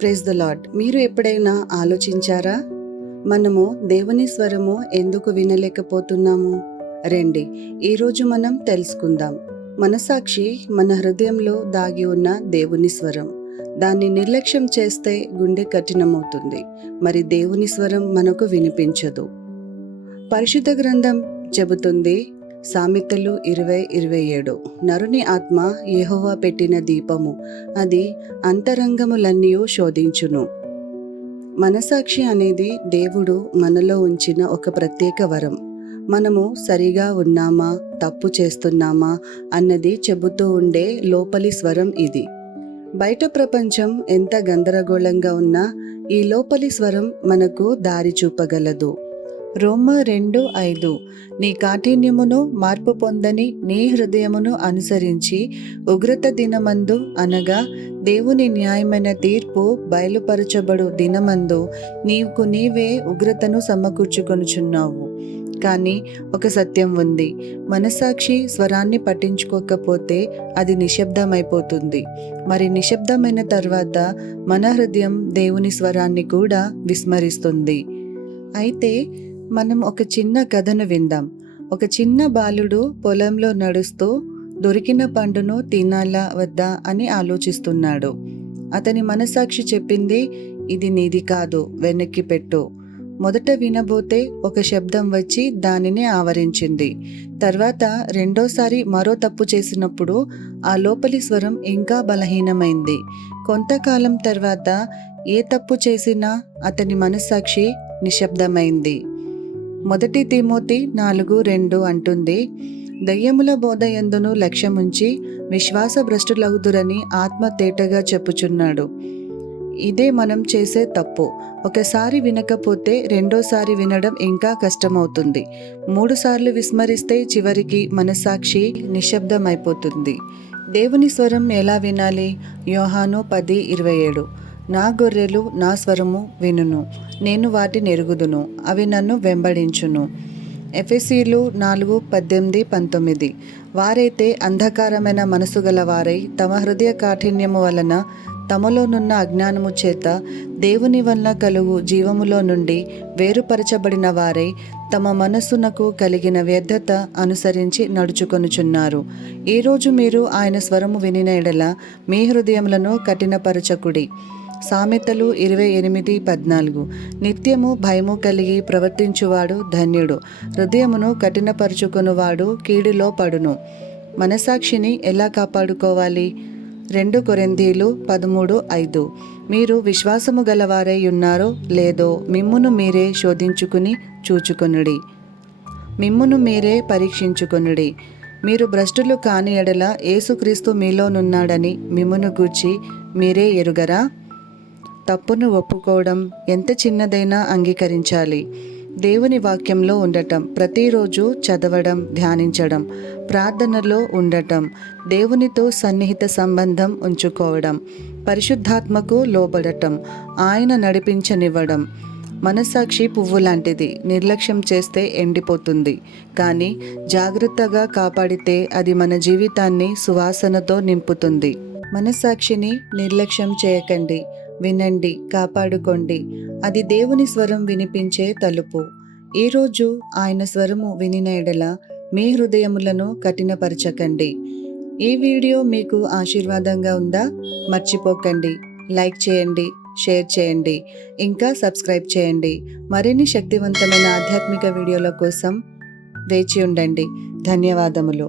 Praise the lord. మీరు ఎప్పుడైనా ఆలోచించారా, మనము దేవుని స్వరము ఎందుకు వినలేకపోతున్నాము? రండి, ఈరోజు మనం తెలుసుకుందాం. మనసాక్షి మన హృదయంలో దాగి ఉన్న దేవుని స్వరం. దాన్ని నిర్లక్ష్యం చేస్తే గుండె కఠినమవుతుంది. మరి దేవుని స్వరం మనకు వినిపించదు. పరిశుద్ధ గ్రంథం చెబుతుంది, సామెతలు 20:27, నరుని ఆత్మ యెహోవా పెట్టిన దీపము, అది అంతరంగములన్నీ శోధించును. మనసాక్షి అనేది దేవుడు మనలో ఉంచిన ఒక ప్రత్యేక వరం. మనము సరిగా ఉన్నామా, తప్పు చేస్తున్నామా అన్నది చెబుతూ ఉండే లోపలి స్వరం ఇది. బయట ప్రపంచం ఎంత గందరగోళంగా ఉన్నా ఈ లోపలి స్వరం మనకు దారి చూపగలదు. రోమా 2:5, నీ కాఠిన్యమును మార్పు పొందని నీ హృదయమును అనుసరించి ఉగ్రత దినమందు, అనగా దేవుని న్యాయమైన తీర్పు బయలుపరచబడు దినమందు నీకు నీవే ఉగ్రతను సమకూర్చుకొనుచున్నావు. కానీ ఒక సత్యం ఉంది, మనసాక్షి స్వరాన్ని పట్టించుకోకపోతే అది నిశ్శబ్దమైపోతుంది. మరి నిశ్శబ్దమైన తర్వాత మన హృదయం దేవుని స్వరాన్ని కూడా విస్మరిస్తుంది. అయితే మనం ఒక చిన్న కథను విందాం. ఒక చిన్న బాలుడు పొలంలో నడుస్తూ దొరికిన పండును తినాలా వద్దా అని ఆలోచిస్తున్నాడు. అతని మనసాక్షి చెప్పింది, ఇది నీది కాదు, వెనక్కి పెట్టు. మొదట వినబోతే ఒక శబ్దం వచ్చి దానిని ఆవరించింది. తర్వాత రెండోసారి మరో తప్పు చేసినప్పుడు ఆ లోపలి స్వరం ఇంకా బలహీనమైంది. కొంతకాలం తర్వాత ఏ తప్పు చేసినా అతని మనస్సాక్షి నిశ్శబ్దమైంది. 1 తిమోతి 4:2 అంటుంది, దయ్యముల బోధ యందును లక్ష్యముంచి విశ్వాస భ్రష్టులగుదురని ఆత్మ తేటగా చెప్పుచున్నాడు. ఇదే మనం చేసే తప్పు. ఒకసారి వినకపోతే రెండోసారి వినడం ఇంకా కష్టమవుతుంది. 3 సార్లు విస్మరిస్తే చివరికి మనస్సాక్షి నిశ్శబ్దమైపోతుంది. దేవుని స్వరం ఎలా వినాలి? యోహాను 10:27, నా గొర్రెలు నా స్వరము వినును, నేను వాటిని ఎరుగుదును, అవి నన్ను వెంబడించును. ఎఫెసీలు 4:18-19, వారైతే అంధకారమైన మనసు గల వారై తమ హృదయ కాఠిన్యము వలన తమలోనున్న అజ్ఞానము చేత దేవుని వలన కలుగు జీవములో నుండి వేరుపరచబడిన వారై తమ మనస్సునకు కలిగిన వ్యర్థత అనుసరించి నడుచుకొనుచున్నారు. ఈరోజు మీరు ఆయన స్వరము వినిన ఎడల మీ హృదయములను కఠినపరచకుడి. సామెతలు 28:14, నిత్యము భయము కలిగి ప్రవర్తించువాడు ధన్యుడు, హృదయమును కఠినపరుచుకొనువాడు కీడులో పడును. మనసాక్షిని ఎలా కాపాడుకోవాలి? 2 కొరింథీలు 13:5, మీరు విశ్వాసము గలవారై ఉన్నారో లేదో మిమ్మును మీరే శోధించుకుని చూచుకొనుడి, మిమ్మును మీరే పరీక్షించుకొనుడి. మీరు భ్రష్టులు కాని ఎడల యేసుక్రీస్తు మీలోనున్నాడని మిమ్మును గూర్చి మీరే ఎరుగరా? తప్పును ఒప్పుకోవడం ఎంత చిన్నదైనా అంగీకరించాలి. దేవుని వాక్యంలో ఉండటం, ప్రతిరోజు చదవడం, ధ్యానించడం, ప్రార్థనలో ఉండటం, దేవునితో సన్నిహిత సంబంధం ఉంచుకోవడం, పరిశుద్ధాత్మకు లోబడటం, ఆయన నడిపించనివ్వడం. మనస్సాక్షి పువ్వు లాంటిది, నిర్లక్ష్యం చేస్తే ఎండిపోతుంది. కానీ జాగ్రత్తగా కాపాడితే అది మన జీవితాన్ని సువాసనతో నింపుతుంది. మనస్సాక్షిని నిర్లక్ష్యం చేయకండి, వినండి, కాపాడుకోండి. అది దేవుని స్వరం వినిపించే తలుపు. ఈరోజు ఆయన స్వరము వినిన ఎడల మీ హృదయములను కఠినపరచకండి. ఈ వీడియో మీకు ఆశీర్వాదంగా ఉందా? మర్చిపోకండి, లైక్ చేయండి, షేర్ చేయండి, ఇంకా సబ్స్క్రైబ్ చేయండి. మరిన్ని శక్తివంతమైన ఆధ్యాత్మిక వీడియోల కోసం వేచి ఉండండి. ధన్యవాదములు.